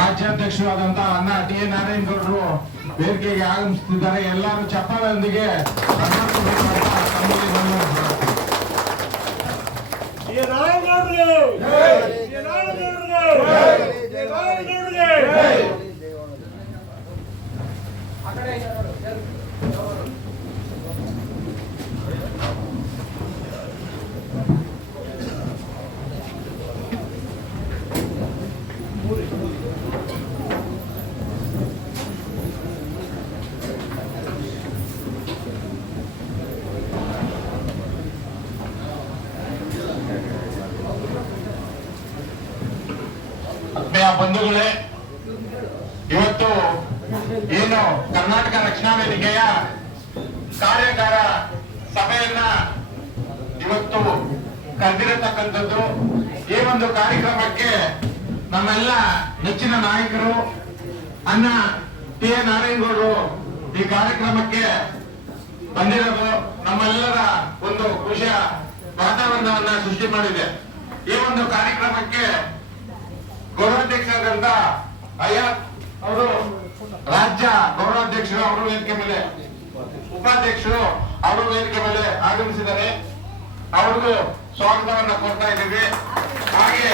ರಾಜ್ಯಾಧ್ಯಕ್ಷರಾದಂತಹ ಅಣ್ಣ T A ನಾರಾಯಣಗೌಡರು ವೇದಿಕೆಗೆ ಆಗಮಿಸುತ್ತಿದ್ದಾರೆ. ಎಲ್ಲರೂ ಚಪ್ಪಾಳೆಯೊಂದಿಗೆ ಬಂಧುಗಳೇ, ಇವತ್ತು ಏನು ಕರ್ನಾಟಕ ರಕ್ಷಣಾ ವೇದಿಕೆಯ ಕಾರ್ಯಾಗಾರ ಸಭೆಯನ್ನ ಇವತ್ತು ಕರೆದಿರತಕ್ಕಂಥದ್ದು. ಈ ಒಂದು ಕಾರ್ಯಕ್ರಮಕ್ಕೆ ನಮ್ಮೆಲ್ಲ ನೆಚ್ಚಿನ ನಾಯಕರು ಅಣ್ಣ ಟಿ ಎ ನಾರಾಯಣಗೌಡರು ಈ ಕಾರ್ಯಕ್ರಮಕ್ಕೆ ಬಂದಿರೋದು ನಮ್ಮೆಲ್ಲರ ಒಂದು ಖುಷಿಯ ವಾತಾವರಣವನ್ನ ಸೃಷ್ಟಿ ಮಾಡಿದೆ. ಈ ಒಂದು ಕಾರ್ಯಕ್ರಮಕ್ಕೆ ಗೌರವಾಧ್ಯಕ್ಷರಾದಂತ ಅಯ್ಯತ್ ಅವರು, ರಾಜ್ಯ ಗೌರವಾಧ್ಯಕ್ಷರು ಅವರು ವೇದಿಕೆ ಮೇಲೆ, ಉಪಾಧ್ಯಕ್ಷರು ಅವರು ವೇದಿಕೆ ಮೇಲೆ ಆಗಮಿಸಿದ್ದಾರೆ. ಅವ್ರಿಗೂ ಸ್ವಾಗತವನ್ನ ಕೊಡ್ತಾ ಇದ್ದೀವಿ. ಹಾಗೆ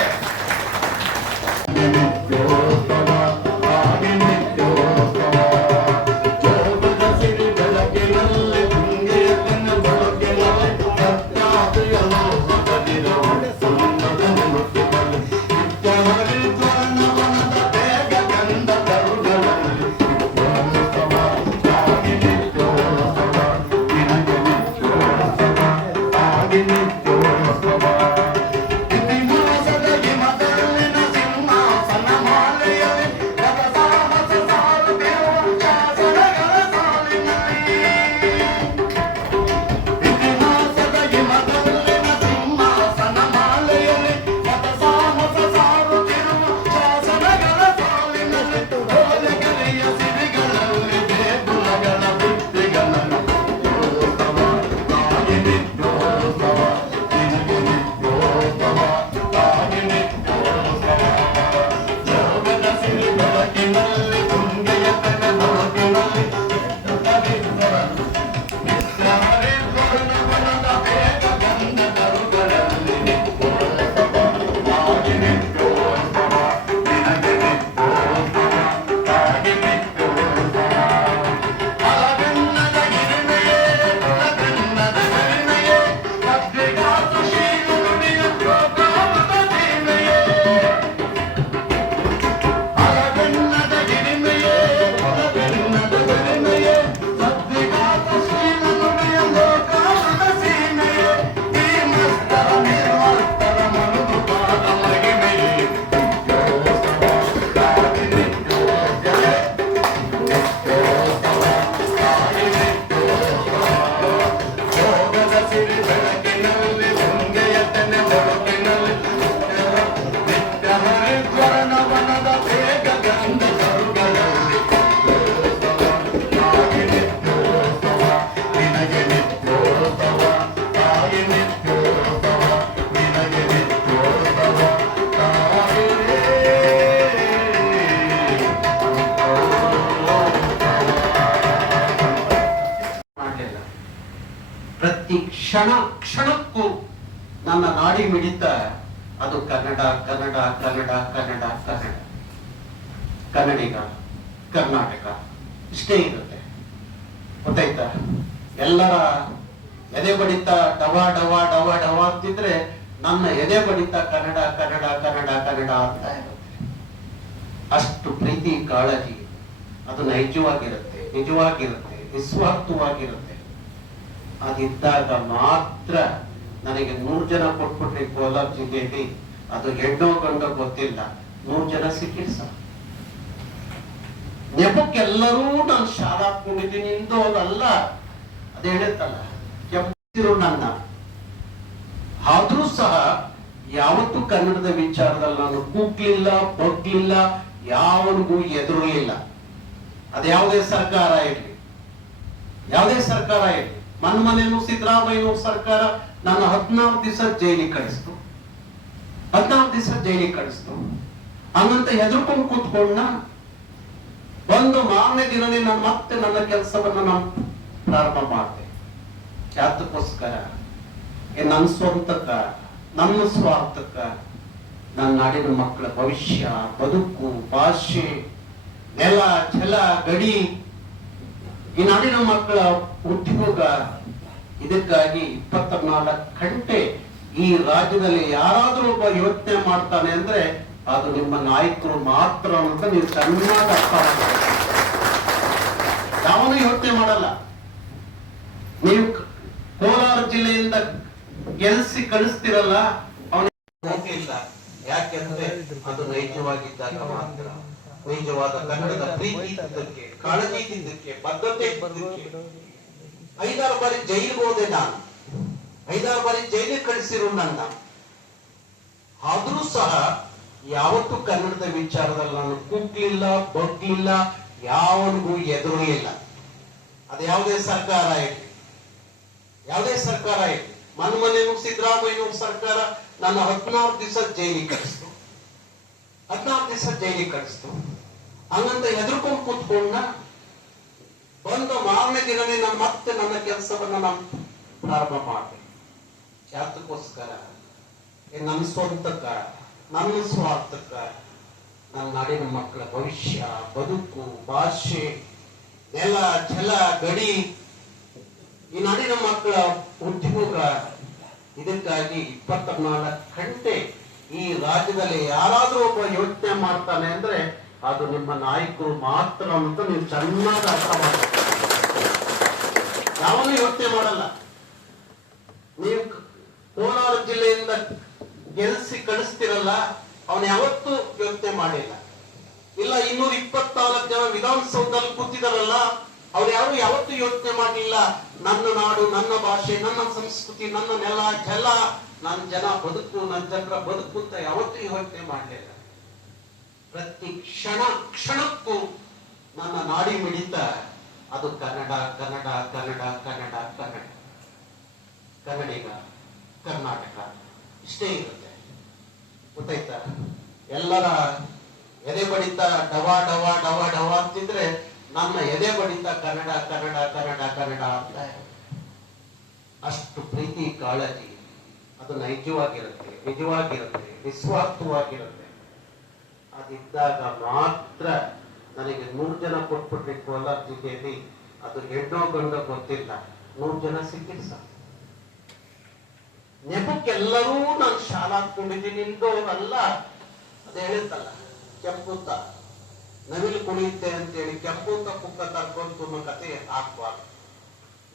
ಕ್ಷಣ ಕ್ಷಣಕ್ಕೂ ನನ್ನ ನಾಡಿ ಮಿಡಿತ ಅದು ಕನ್ನಡ ಕನ್ನಡ ಕನ್ನಡ ಕನ್ನಡ ಕನ್ನಡ ಕನ್ನಡಿಗ ಕರ್ನಾಟಕ ಇಷ್ಟೇ ಇರುತ್ತೆ. ಗೊತ್ತಾಯ್ತಾ? ಎಲ್ಲರ ಎದೆ ಬಡಿತ ಡವ ಡವ ಡವ ಡವ ಅಂತಿದ್ರೆ ನನ್ನ ಎದೆ ಬಡಿತ ಕನ್ನಡ ಕನ್ನಡ ಕನ್ನಡ ಕನ್ನಡ ಅಂತ ಇರುತ್ತೆ. ಅಷ್ಟು ಪ್ರೀತಿ ಕಾಳಜಿ ಅದು ನೈಜವಾಗಿರುತ್ತೆ, ನಿಜವಾಗಿರುತ್ತೆ, ನಿಸ್ವಾರ್ಥವಾಗಿರುತ್ತೆ. ಅದಿದ್ದಾಗ ಮಾತ್ರ ನನಗೆ 100 ಜನ ಕೊಟ್ಬಿಟ್ರಿ ಕೋಲಾರ ಜಿಲ್ಲೆಯಲ್ಲಿ, ಅದು ಹೆಣ್ಣೋ ಗಂಡೋ ಗೊತ್ತಿಲ್ಲ, 100 ಜನ ಸಿಕ್ಕಿಲ್ಲ ಸರ್. ನೆಪಕ್ಕೆಲ್ಲರೂ ನಾನು ಶಾಲಾ ಹಾಕೊಂಡಿದ್ದೀನಿ ಇಂದು ಅದಲ್ಲ, ಅದೇ ಹೇಳುತ್ತಲ್ಲ ಕೆಂಪಿರು ನನ್ನ. ಆದ್ರೂ ಸಹ ಯಾವತ್ತೂ ಕನ್ನಡದ ವಿಚಾರದಲ್ಲಿ ನಾನು ಕೂಗ್ಲಿಲ್ಲ, ಬಗ್ಲಿಲ್ಲ, ಯಾವನಿಗೂ ಎದುರಲಿಲ್ಲ. ಅದ್ಯಾವುದೇ ಸರ್ಕಾರ ಇರಲಿ, ಯಾವುದೇ ಸರ್ಕಾರ ಇರಲಿ. ಮನ್ಮನೇನು ಸಿದ್ದರಾಮಯ್ಯನವ್ರ ಸರ್ಕಾರ ನನ್ನ 14 ದಿವಸ ಜೈಲಿಗೆ ಕಳಿಸ್ತು, 14 ದಿವಸ ಜೈಲಿಗೆ ಕಳಿಸ್ತು. ಹಂಗಂತ ಹೆದರ್ಕೊಂಡು ಕೂತ್ಕೊಂಡ ಒಂದು ಮಾರನೇ ದಿನನೇ ನಾನು ಮತ್ತೆ ನನ್ನ ಕೆಲಸವನ್ನ ನಾನು ಪ್ರಾರಂಭ ಮಾಡಿದೆ. ಯಾತಕ್ಕೋಸ್ಕರ ನನ್ನ ಸ್ವಂತಕ್ಕ, ನನ್ನ ಸ್ವಾರ್ಥಕ್ಕ, ನನ್ನ ನಾಡಿನ ಮಕ್ಕಳ ಭವಿಷ್ಯ, ಬದುಕು, ಭಾಷೆ, ನೆಲ, ಜಲ, ಗಡಿ, ಈ ನಾಡಿನ ಮಕ್ಕಳ ಉದ್ಯೋಗ, ಇದಕ್ಕಾಗಿ 24 ಗಂಟೆ ಈ ರಾಜ್ಯದಲ್ಲಿ ಯಾರಾದ್ರೂ ಒಬ್ಬ ಯೋಚನೆ ಮಾಡ್ತಾನೆ ಅಂದ್ರೆ ಅದು ನಿಮ್ಮ ನಾಯಕರು ಮಾತ್ರ ಅಂತ ನೀವು ಚೆನ್ನಾಗಿ ಅರ್ಥ ಮಾಡಬೇಕು. ಯಾವನು ಯೋಚನೆ ಮಾಡಲ್ಲ. ನೀವು ಕೋಲಾರ ಜಿಲ್ಲೆಯಿಂದ ಗೆಲ್ಸಿ ಕಳಿಸ್ತಿರಲ್ಲ, ಅವನಿಗೆ ಇಲ್ಲ. ಯಾಕೆಂದ್ರೆ ಅದು ನೈಜವಾಗಿದ್ದಾಗ ಮಾತ್ರ. ನೈಜವಾದ ಕನ್ನಡದ ಪ್ರೀತಿ ಇದ್ದಕ್ಕೆ, ಕಾಳಜಿ ಇದ್ದಕ್ಕೆ, ಬದ್ಧತೆ ಇದ್ದಕ್ಕೆ. 5-6 ಬಾರಿ ಜೈಲಿಗೆ ಹೋದೆ ನಾನು. 5-6 ಬಾರಿ ಜೈಲಿಗೆ ಕಳಿಸಿರು ನನ್ನ. ಆದ್ರೂ ಸಹ ಯಾವತ್ತೂ ಕನ್ನಡದ ವಿಚಾರದಲ್ಲಿ ನಾನು ಕುಗ್ಲಿಲ್ಲ, ಬಗ್ಲಿಲ್ಲ, ಯಾವನಿಗೂ ಎದುರಲಿಲ್ಲ. ಅದು ಯಾವುದೇ ಸರ್ಕಾರ ಇರಲಿ, ಯಾವುದೇ ಸರ್ಕಾರ ಇರಲಿ. ಮೊನ್ನೆನೂ ಸಿದ್ದರಾಮಯ್ಯ ಸರ್ಕಾರ ನನ್ನ 14 ದಿವಸ ಜೈಲಿಗೆ ಕಳಿಸ್ತು. 14 ದಿವಸ ಜೈಲಿಗೆ ಕಳಿಸ್ತು. ಹಂಗಂತ ಹೆದರ್ಕೊಂಡು ಕೂತ್ಕೊಂಡ ಬಂದು ಮಾರನೇ ದಿನನೇ ನಾನು ಮತ್ತೆ ನನ್ನ ಕೆಲಸವನ್ನ ನಾನು ಪ್ರಾರಂಭ ಮಾಡಿದೆ. ಯಾತಕ್ಕೋಸ್ಕರ ನನ್ನ ಸ್ವಂತಕ್ಕ, ನನ್ನ ಸ್ವಾರ್ಥಕ್ಕ, ನನ್ನ ನಾಡಿನ ಮಕ್ಕಳ ಭವಿಷ್ಯ, ಬದುಕು, ಭಾಷೆ, ನೆಲ, ಜಲ, ಗಡಿ, ಈ ನಾಡಿನ ಮಕ್ಕಳ ಉದ್ಯೋಗ, ಇದಕ್ಕಾಗಿ 24 ಗಂಟೆ ಈ ರಾಜ್ಯದಲ್ಲಿ ಯಾರಾದ್ರೂ ಒಬ್ಬ ಯೋಚನೆ ಮಾಡ್ತಾನೆ ಅಂದ್ರೆ ಅದು ನಿಮ್ಮ ನಾಯಕರು ಮಾತ್ರ ಅಂತ ನೀವು ಚೆನ್ನಾಗಿ ಅರ್ಥ ಮಾಡಬೇಕು. ಯಾವನು ಯೋಚನೆ ಮಾಡಲ್ಲ. ನೀವು ಕೋಲಾರ ಜಿಲ್ಲೆಯಿಂದ ಗೆಲ್ಸಿ ಕಳಿಸ್ತಿರಲ್ಲ, ಅವನು ಯಾವತ್ತೂ ಯೋಚನೆ ಮಾಡಿಲ್ಲ. ಇಲ್ಲ 224 ಜನ ವಿಧಾನಸೌಧದಲ್ಲಿ ಕೂತಿದಾರಲ್ಲ, ಅವ್ರು ಯಾರು ಯಾವತ್ತೂ ಯೋಚನೆ ಮಾಡಲಿಲ್ಲ ನನ್ನ ನಾಡು, ನನ್ನ ಭಾಷೆ, ನನ್ನ ಸಂಸ್ಕೃತಿ, ನನ್ನ ನೆಲ, ಜಲ, ನನ್ನ ಜನ ಬದುಕು, ನನ್ನ ಜನರ ಬದುಕು ಅಂತ ಯಾವತ್ತೂ ಯೋಚನೆ ಮಾಡಲಿಲ್ಲ. ಪ್ರತಿ ಕ್ಷಣಕ್ಕೂ ನನ್ನ ನಾಡಿ ಮಿಡಿತ ಅದು ಕನ್ನಡ, ಕನ್ನಡ, ಕನ್ನಡ, ಕನ್ನಡ, ಕನ್ನಡ, ಕನ್ನಡಿಗ, ಕರ್ನಾಟಕ, ಇಷ್ಟೇ ಇರುತ್ತೆ. ಗೊತ್ತಾಯ್ತಾ? ಎಲ್ಲರ ಎದೆ ಬಡಿತ ಡವ ಡವ ಡವ ಡವ ಅಂತಿದ್ರೆ ನನ್ನ ಎದೆ ಬಡಿತ ಕನ್ನಡ, ಕನ್ನಡ, ಕನ್ನಡ, ಕನ್ನಡ ಅಂತ. ಅಷ್ಟು ಪ್ರೀತಿ, ಕಾಳಜಿ ಅದು ನೈಜವಾಗಿರುತ್ತೆ, ನಿಜವಾಗಿರುತ್ತೆ, ನಿಸ್ವಾರ್ಥವಾಗಿರುತ್ತೆ. ಅದಿದ್ದಾಗ ಮಾತ್ರ ನನಗೆ 100 ಜನ ಕೊಟ್ಬಿಟ್ರಿ ಕೋಲಾರ ಜಿಲ್ಲೆಯಲ್ಲಿ, ಅದು ಹೆಣ್ಣೋ ಗಂಡೋ ಗೊತ್ತಿಲ್ಲ, 100 ಜನ ಸಿಕ್ಕಿಲ್ಲ ಸರ್. ನೆಪಕ್ಕೆಲ್ಲರೂ ನಾನು ಶಾಲಾ ಹಾಕೊಂಡಿದ್ದೀನಿ ಅಲ್ಲ. ಅದು ಹೇಳುತ್ತಲ್ಲ, ಕೆಂಪುತ್ತ ನವಿಲು ಕುಣಿಯುತ್ತೆ ಅಂತೇಳಿ ಕೆಂಪುತ್ತ ಪುಕ್ಕ ತರ್ಕೊಂತು ಅನ್ನೋ ಕತೆ ಹಾಕ್ಬಾರ್ದು.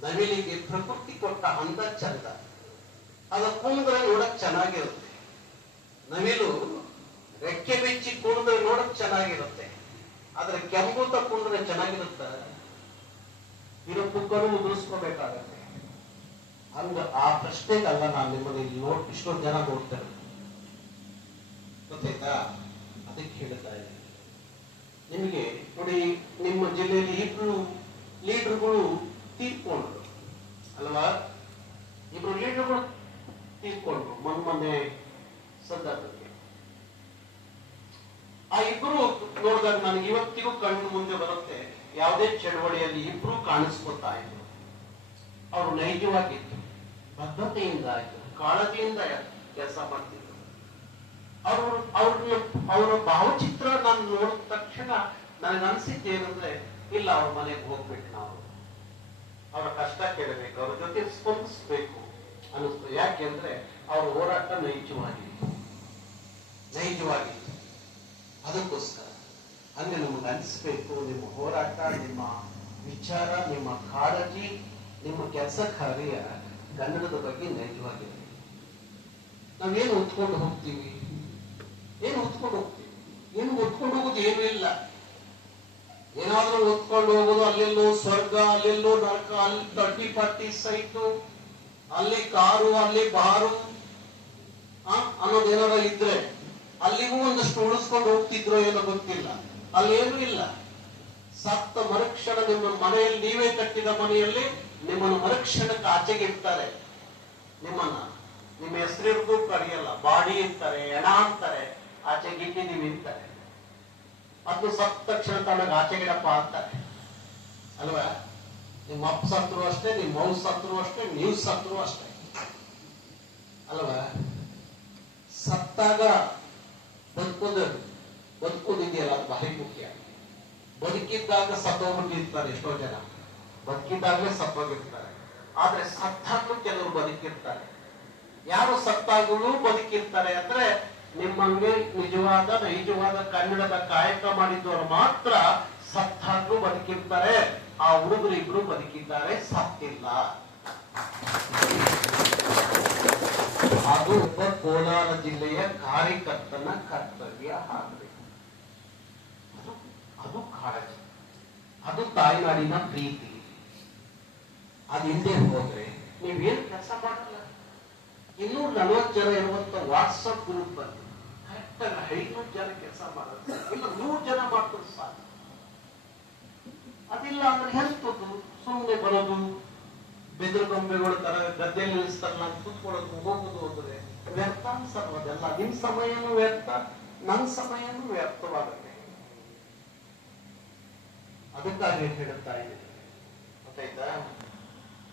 ನವಿಲಿಗೆ ಪ್ರಕೃತಿ ಕೊಟ್ಟ ಅಂದ ಚಂದ, ಅದ ಕುಣಿದ್ರೆ ನೋಡಕ್ ಚೆನ್ನಾಗಿರುತ್ತೆ. ನವಿಲು ರೆಕ್ಕೆ ಬೆಚ್ಚಿ ಕುಣಿದ್ರೆ ನೋಡಕ್ ಚೆನ್ನಾಗಿರುತ್ತೆ. ಆದ್ರೆ ಕೆಂಪುತ್ತ ಕುಣಿದ್ರೆ ಚೆನ್ನಾಗಿರುತ್ತೆ, ಇರೋ ಪುಕ್ಕನು ಉದುರಿಸ್ಕೋಬೇಕಾಗತ್ತೆ. ಹಂಗ ಆ ಪ್ರಶ್ನೆಗಲ್ಲ ನಾನು ನಿಮ್ಮಲ್ಲಿ ಇಷ್ಟೊಂದು ಜನ ನೋಡ್ತೇನೆ. ಗೊತ್ತಾಯ್ತಾ? ಅದಕ್ಕೆ ಹೇಳ್ತಾ ಇದ್ದೀನಿ ನಿಮಗೆ. ನೋಡಿ, ನಿಮ್ಮ ಜಿಲ್ಲೆಯಲ್ಲಿ 2 ಲೀಡರ್ಗಳು ತೀರ್ಕೊಂಡ್ರು ಅಲ್ವಾ? 2 ಲೀಡರ್ಗಳು ತೀರ್ಕೊಂಡ್ರು ಮೊನ್ನೆ ಸಂದರ್ಭಕ್ಕೆ. ಆ 2 ನೋಡಿದಾಗ ನನಗೆ ಇವತ್ತಿಗೂ ಕಣ್ಣು ಮುಂದೆ ಬರುತ್ತೆ. ಯಾವುದೇ ಚಳವಳಿಯಲ್ಲಿ 2 ಕಾಣಿಸ್ಕೊತಾ ಇದ್ರು. ಅವರು ನೈಜವಾಗಿತ್ತು, ಬದ್ಧತೆಯಿಂದ ಆಯ್ತು, ಕಾಳಜಿಯಿಂದ ಕೆಲಸ ಮಾಡ್ತಿದ್ರು. ಅವರ ಭಾವಚಿತ್ರ ನಾನು ನೋಡಿದ ತಕ್ಷಣ ನನಗೆ ಅನ್ಸಿದ್ದು ಏನಂದ್ರೆ, ಇಲ್ಲ ಅವ್ರ ಮನೆಗೆ ಹೋಗ್ಬೇಕು, ನಾವು ಅವರ ಕಷ್ಟ ಕೇಳಬೇಕು, ಅವ್ರ ಜೊತೆ ಸ್ಪಂದಿಸ್ಬೇಕು ಅನ್ನಿಸ್ತು. ಯಾಕೆಂದ್ರೆ ಅವ್ರ ಹೋರಾಟ ನೈಜವಾಗಿತ್ತು. ಅದಕ್ಕೋಸ್ಕರ ಹಂಗೆ ನಮ್ಗೆ ಅನಿಸ್ಬೇಕು, ನಿಮ್ಮ ಹೋರಾಟ, ನಿಮ್ಮ ವಿಚಾರ, ನಿಮ್ಮ ಕಾಳಜಿ, ನಿಮ್ಮ ಕೆಲಸ ಕಾರ್ಯ ಕನ್ನಡದ ಬಗ್ಗೆ ನೈಜವಾಗಿದೆ. ನಾವೇನು ಹೊತ್ಕೊಂಡು ಹೋಗ್ತೀವಿ? ಏನು ಹೊತ್ಕೊಂಡು ಹೋಗೋದು ಏನೂ ಇಲ್ಲ. ಏನಾದ್ರೂ ಹೊತ್ಕೊಂಡು ಹೋಗೋದು, ಅಲ್ಲೆಲ್ಲೋ ಸ್ವರ್ಗ, ಅಲ್ಲೆಲ್ಲೋ ನರಕ, ಅಲ್ಲಿ 30-40 ಸೈಟು, ಅಲ್ಲಿ ಕಾರು, ಅಲ್ಲಿ ಬಾರು ಅನ್ನೋದೇನಾರ ಇದ್ರೆ ಅಲ್ಲಿಗೂ ಒಂದಷ್ಟು ಉಳಿಸ್ಕೊಂಡು ಹೋಗ್ತಿದ್ರು ಏನೋ ಗೊತ್ತಿಲ್ಲ. ಅಲ್ಲೇನೂ ಇಲ್ಲ. ಸತ್ತ ಮರುಕ್ಷಣ ನಿಮ್ಮ ಮನೆಯಲ್ಲಿ, ನೀವೇ ಕಟ್ಟಿದ ಮನೆಯಲ್ಲಿ ನಿಮ್ಮನ್ನು ಮರುಕ್ಷಣಕ್ಕೆ ಆಚೆಗೆ ಇಡ್ತಾರೆ. ನಿಮ್ಮ ಹೆಸರಿಗೂ ಕರೆಯಲ್ಲ, ಬಾಡಿ ಇರ್ತಾರೆ, ಹೆಣ ಅಂತಾರೆ, ಆಚೆಗೆ ಇಟ್ಟಿದ್ದೀವಿ ಅಂತಾರೆ. ಅದು ಸತ್ತ ತಕ್ಷಣ ತನಗೆ ಆಚೆಗಿಡಪ್ಪ ಅಂತಾರೆ ಅಲ್ವಾ? ನಿಮ್ಮ ಅಪ್ಪ ಸತ್ರು ಅಷ್ಟೇ, ನಿಮ್ಮ ಮೌಸ್ ಸತ್ರು ಅಷ್ಟೇ, ನೀವು ಸತ್ರು ಅಷ್ಟೇ ಅಲ್ವಾ? ಸತ್ತಾಗ ಬದುಕೋದಿದೆಯಲ್ಲ ಅದು ಭಾರಿ ಮುಖ್ಯ. ಬದುಕಿದ್ದಾಗ ಸತ್ತೋಗ್ಬಿಟ್ಟಿರ್ತಾರೆ ಎಷ್ಟೋ ಜನ, ಬದುಕಿದ್ದಾಗಲೇ ಸತ್ತೋಗಿರ್ತಾರೆ. ಆದ್ರೆ ಸತ್ತಾಗ್ಲೂ ಕೆಲವರು ಬದುಕಿರ್ತಾರೆ. ಯಾರು ಸತ್ತಾಗಲೂ ಬದುಕಿರ್ತಾರೆ ಅಂದ್ರೆ ನಿಮ್ಮಂಗೆ ನೈಜವಾದ ಕನ್ನಡದ ಕಾಯಕ ಮಾಡಿದವರು ಮಾತ್ರ ಸತ್ತಾಗ್ಲೂ ಬದುಕಿರ್ತಾರೆ. ಆ ಹುಡುಗರು ಇಬ್ರು ಬದುಕಿದ್ದಾರೆ, ಸತ್ತಿಲ್ಲ. ಅದು ಒಬ್ಬ ಕೋಲಾರ ಜಿಲ್ಲೆಯ ಕಾರ್ಯಕರ್ತನ ಕರ್ತವ್ಯ ಆಗಬೇಕು. ಅದು ಕಾಳಜಿ, ಅದು ತಾಯ್ನಾಡಿನ ಪ್ರೀತಿ. ಅದು ಹಿಂದೆ ಹೋದ್ರೆ ನೀವೇನ್ ಕೆಲಸ ಮಾಡಲ್ಲ. 240 ಜನ ಇರುವಂತ ವಾಟ್ಸಪ್ ಗ್ರೂಪ್ ಅಲ್ಲಿ ಕರೆಕ್ಟ್ ಆಗಿ 500 ಜನ ಕೆಲಸ ಮಾಡೋದು, ಇಲ್ಲ 100 ಜನ ಮಾಡ್ತಾರೆ ಸಾಕು. ಅದಿಲ್ಲ ಅಂದ್ರೆ ಹೆಲ್ತದ್ದು ಸುಮ್ಮನೆ ಬರೋದು, ಬೆದರು ಗೊಂಬೆಗಳ ತರ ಗದ್ದೆಯಲ್ಲಿ ನಿಲ್ಲಿಸ್ತಾರಲ್ಲ ಕೂತ್ಕೊಳ್ಳೋದು, ಹೋಗೋದು, ಹೋದ್ರೆ ವ್ಯರ್ಥ ಅನ್ಸಲ್ಲ. ನಿಮ್ ಸಮಯನೂ ವ್ಯರ್ಥ, ನನ್ನ ಸಮಯನೂ ವ್ಯರ್ಥವಾಗುತ್ತೆ. ಅದಕ್ಕಾಗಿ ಹೇಳುತ್ತಾ ಇದ್ದೀನಿ, ಗೊತ್ತಾಯ್ತಾ?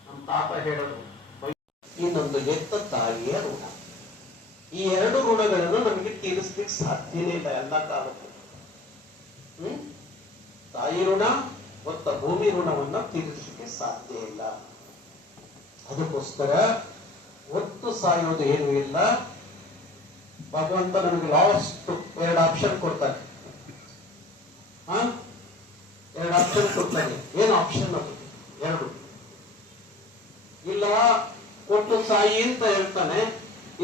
ನಮ್ಮ ತಾತ ಹೇಳೋದು, ಇನ್ನೊಂದು ಹೆತ್ತ ತಾಯಿಯ ಋಣ. ಈ 2 ಋಣಗಳನ್ನು ನಮಗೆ ತೀರಿಸ್ಲಿಕ್ಕೆ ಸಾಧ್ಯನೇ ಇಲ್ಲ ಎಲ್ಲ ಕಾಲಕ್ಕೂ. ತಾಯಿ ಋಣ ಮತ್ತು ಭೂಮಿ ಋಣವನ್ನ ತೀರಿಸಲಿಕ್ಕೆ ಸಾಧ್ಯ ಇಲ್ಲ. ಅದಕ್ಕೋಸ್ಕರ ಒತ್ತು ಸಾಯೋದು ಏನು ಇಲ್ಲ. ಭಗವಂತ ನಮಗೆ ಲಾಸ್ಟ್ 2 ಆಪ್ಷನ್ ಕೊಡ್ತಾನೆ. 2 ಆಪ್ಷನ್ ಕೊಡ್ತಾನೆ. ಏನು ಆಪ್ಷನ್ ಅದು? 2. ಇಲ್ಲ ಕೊಟ್ಟು ಸಾಯಿ ಅಂತ ಹೇಳ್ತಾನೆ,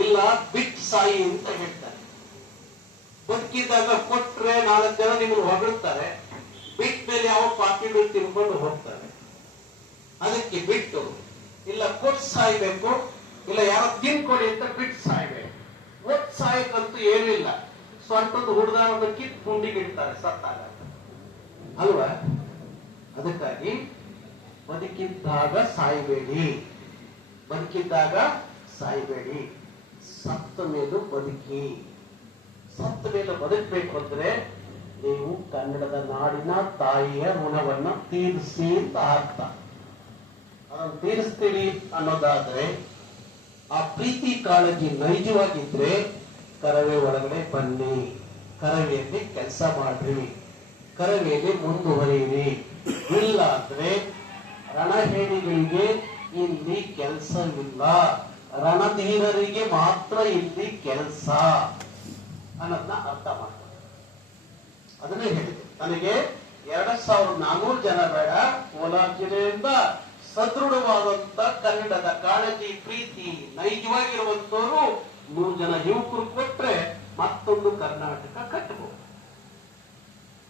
ಇಲ್ಲ ಬಿಟ್ಟು ಸಾಯಿ ಅಂತ ಹೇಳ್ತಾನೆ. ಬದುಕಿದ್ದಾಗ ಕೊಟ್ರೆ 4 ಜನ ನಿಮ್ಮನ್ನು ಹೊಗಳ್ತಾರೆ, ಬಿಟ್ಟ ಮೇಲೆ ಯಾವ ಪಾಕಿಗಳು ತಿನ್ಕೊಂಡು ಹೋಗ್ತಾರೆ. ಅದಕ್ಕೆ ಬಿಟ್ಟು ಇಲ್ಲ ಕೊಟ್ಟು ಸಾಯ್ಬೇಕು, ಇಲ್ಲ ಯಾರೋ ತಿನ್ಕೊಳ್ಳಿ ಅಂತ ಬಿಟ್ಟು ಸಾಯ್ಬೇಕು. ಒಟ್ಟು ಸಾಯಕ್ಕಂತೂ ಏನೂ ಇಲ್ಲ. ಸ್ವಂತದ್ದು ಹುಡುಗಾರದ ಕಿತ್ತು ಗುಂಡಿಗೆ ಇಡ್ತಾರೆ ಸತ್ತಾಗ, ಅಲ್ವಾ? ಅದಕ್ಕಾಗಿ ಬದುಕಿದ್ದಾಗ ಸಾಯ್ಬೇಡಿ, ಬದುಕಿದ್ದಾಗ ಸಾಯ್ಬೇಡಿ. ಸತ್ತ ಮೇಲೂ ಬದುಕಿ. ಸತ್ತ ಮೇಲೆ ಬದುಕಬೇಕು ಅಂದ್ರೆ ನೀವು ಕನ್ನಡದ ನಾಡಿನ ತಾಯಿಯ ಋಣವನ್ನ ತೀರಿಸಿ ಅಂತ ಅರ್ಥ. ಅದನ್ನು ತೀರಿಸ್ತೀರಿ ಅನ್ನೋದಾದ್ರೆ, ಆ ಪ್ರೀತಿ ಕಾಳಜಿ ನೈಜವಾಗಿದ್ರೆ ಕರವೇ ಒಳಗಡೆ ಬನ್ನಿ, ಕರವೆಯಲ್ಲಿ ಕೆಲಸ ಮಾಡ್ರಿ, ಕರವೆಯಲ್ಲಿ ಮುಂದುವರಿಯಿರಿ. ಇಲ್ಲ ಅಂದ್ರೆ ರಣಹೇಡಿಗಳಿಗೆ ಇಲ್ಲಿ ಕೆಲಸವಿಲ್ಲ, ರಣಧೀರರಿಗೆ ಮಾತ್ರ ಇಲ್ಲಿ ಕೆಲಸ ಅನ್ನೋದನ್ನ ಅರ್ಥ ಮಾಡ್ತಾರೆ. ಅದನ್ನೇ ಹೇಳಿದೆ, ನನಗೆ 2400 ಜನ ಬೇಡ, ಕೋಲಾರ ಜಿಲ್ಲೆಯಿಂದ ಸದೃಢವಾದಂತ ಕನ್ನಡದ ಕಾಳಜಿ ಪ್ರೀತಿ ನೈಜವಾಗಿರುವಂತವರು 100 ಜನ ಯುವಕರು ಕೊಟ್ರೆ ಮತ್ತೊಂದು ಕರ್ನಾಟಕ ಕಟ್ಟಬಹುದು.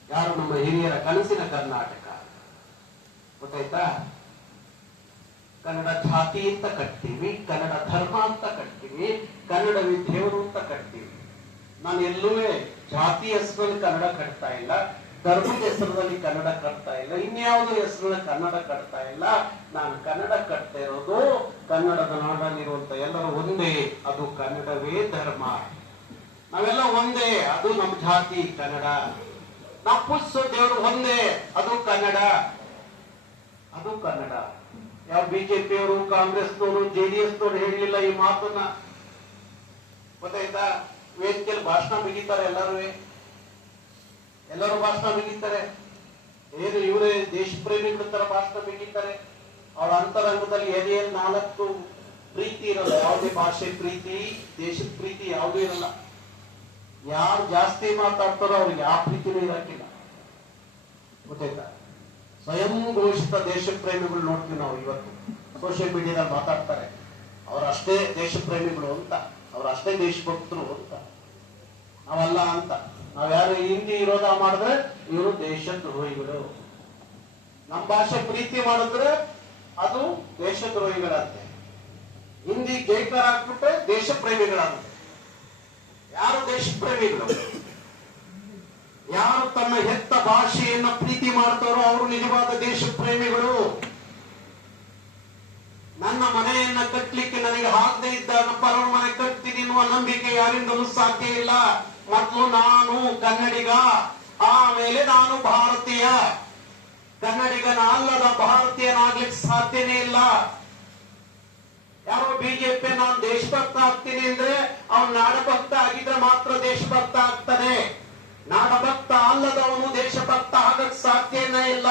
ಯಾರು ನಮ್ಮ ಹಿರಿಯರ ಕನಸಿನ ಕರ್ನಾಟಕ, ಗೊತ್ತಾಯ್ತಾ? ಕನ್ನಡ ಜಾತಿ ಅಂತ ಕಟ್ತೀವಿ, ಕನ್ನಡ ಧರ್ಮ ಅಂತ ಕಟ್ತೀವಿ, ಕನ್ನಡವೇ ದೇವರು ಅಂತ ಕಟ್ತೀವಿ. ನಾನು ಎಲ್ಲೂ ಜಾತಿ ಹೆಸರಲ್ಲಿ ಕನ್ನಡ ಕಟ್ತಾ ಇಲ್ಲ, ಧರ್ಮದ ಹೆಸರಲ್ಲಿ ಕನ್ನಡ ಕಟ್ತಾ ಇಲ್ಲ, ಇನ್ಯಾವುದೋ ಹೆಸರಲ್ಲಿ ಕನ್ನಡ ಕಟ್ತಾ ಇಲ್ಲ. ನಾನು ಕನ್ನಡ ಕಟ್ತಾ ಇರೋದು ಕನ್ನಡದ ನಾಡಲ್ಲಿರುವಂತ ಎಲ್ಲರೂ ಒಂದೇ, ಅದು ಕನ್ನಡವೇ ಧರ್ಮ. ನಾವೆಲ್ಲ ಒಂದೇ, ಅದು ನಮ್ಮ ಜಾತಿ ಕನ್ನಡ. ನಾವು ಪೂಜಿಸೋ ದೇವರು ಒಂದೇ, ಅದು ಕನ್ನಡ, ಅದು ಕನ್ನಡ. ಯಾವ ಬಿಜೆಪಿಯವರು, ಕಾಂಗ್ರೆಸ್ನವರು, JDS ನವರು ಹೇಳಲಿಲ್ಲ ಈ ಮಾತನ್ನ, ಗೊತ್ತಾಯ್ತಾ? ವೇದಿಕೆಯಲ್ಲಿ ಭಾಷಣ ಬಿಗಿತಾರೆ, ಎಲ್ಲರೂ ಭಾಷಣ ಬಿಗಿತಾರೆ. ಏನು ಇವರೇ ದೇಶ ಪ್ರೇಮಿಗಳ ತರ ಭಾಷಣ ಬಿಗಿತಾರೆ. ಅವರ ಅಂತರಂಗದಲ್ಲಿ ಎದೆಯಲ್ಲಿ 4 ಪ್ರೀತಿ ಇರಲ್ಲ. ಯಾವುದೇ ಭಾಷೆ ಪ್ರೀತಿ, ದೇಶದ ಪ್ರೀತಿ ಯಾವುದೂ ಇರಲ್ಲ. ಯಾರು ಜಾಸ್ತಿ ಮಾತಾಡ್ತಾರೋ ಅವ್ರಿಗೆ ಯಾವ ಪ್ರೀತಿನೂ ಇರಕ್ಕಿಲ್ಲ, ಗೊತ್ತಾಯ್ತಾ? ಸ್ವಯಂ ಘೋಷಿತ ದೇಶ ಪ್ರೇಮಿಗಳು ನೋಡ್ತೀವಿ ನಾವು. ಇವತ್ತು ಸೋಷಿಯಲ್ ಮೀಡಿಯಾದಲ್ಲಿ ಮಾತಾಡ್ತಾರೆ, ಅವರಷ್ಟೇ ದೇಶ ಪ್ರೇಮಿಗಳು ಅಂತ, ಅವರಷ್ಟೇ ದೇಶಭಕ್ತರು ಅಂತ. ನಾವಲ್ಲ ಅಂತ. ನಾವ್ಯಾರು ಹಿಂದಿ ವಿರೋಧ ಮಾಡಿದ್ರೆ ಇವರು ದೇಶ ದ್ರೋಹಿಗಳು, ನಮ್ಮ ಭಾಷೆ ಪ್ರೀತಿ ಮಾಡಿದ್ರೆ ಅದು ದೇಶ ದ್ರೋಹಿಗಳಂತೆ. ಹಿಂದಿ ಜೈಕಾರ ಹಾಕ್ಬಿಟ್ರೆ ದೇಶ ಪ್ರೇಮಿಗಳಂತೆ. ಯಾರು ದೇಶ ಪ್ರೇಮಿಗಳು? ಯಾರು ತನ್ನ ಹೆತ್ತ ಭಾಷೆಯನ್ನ ಪ್ರೀತಿ ಮಾಡ್ತಾರೋ ಅವರು ನಿಜವಾದ ದೇಶ ಪ್ರೇಮಿಗಳು. ನನ್ನ ಮನೆಯನ್ನ ಕಟ್ಟಲಿಕ್ಕೆ ನನಗೆ ಆಗದೆ ಇದ್ದಾಗ ಪರವ ಮನೆ ಕಟ್ತೀನಿ ಎನ್ನುವ ನಂಬಿಕೆ ಯಾರಿಂದಲೂ ಸಾಧ್ಯ ಇಲ್ಲ. ಮೊದಲು ನಾನು ಕನ್ನಡಿಗ, ಆಮೇಲೆ ನಾನು ಭಾರತೀಯ. ಕನ್ನಡಿಗನ ಅಲ್ಲದ ಭಾರತೀಯನಾಗ್ಲಿಕ್ಕೆ ಸಾಧ್ಯನೇ ಇಲ್ಲ. ಯಾರೋ ಬಿಜೆಪಿ ನಾನು ದೇಶಭಕ್ತ ಆಗ್ತೀನಿ ಅಂದ್ರೆ ಅವನು ನಾಡಭಕ್ತ ಆಗಿದ್ರೆ ಮಾತ್ರ ದೇಶಭಕ್ತ ಆಗ್ತಾನೆ. ನಾಡಭಕ್ತ ಅಲ್ಲದವನು ದೇಶಭಕ್ತ ಆಗಕ್ ಸಾಧ್ಯನೇ ಇಲ್ಲ.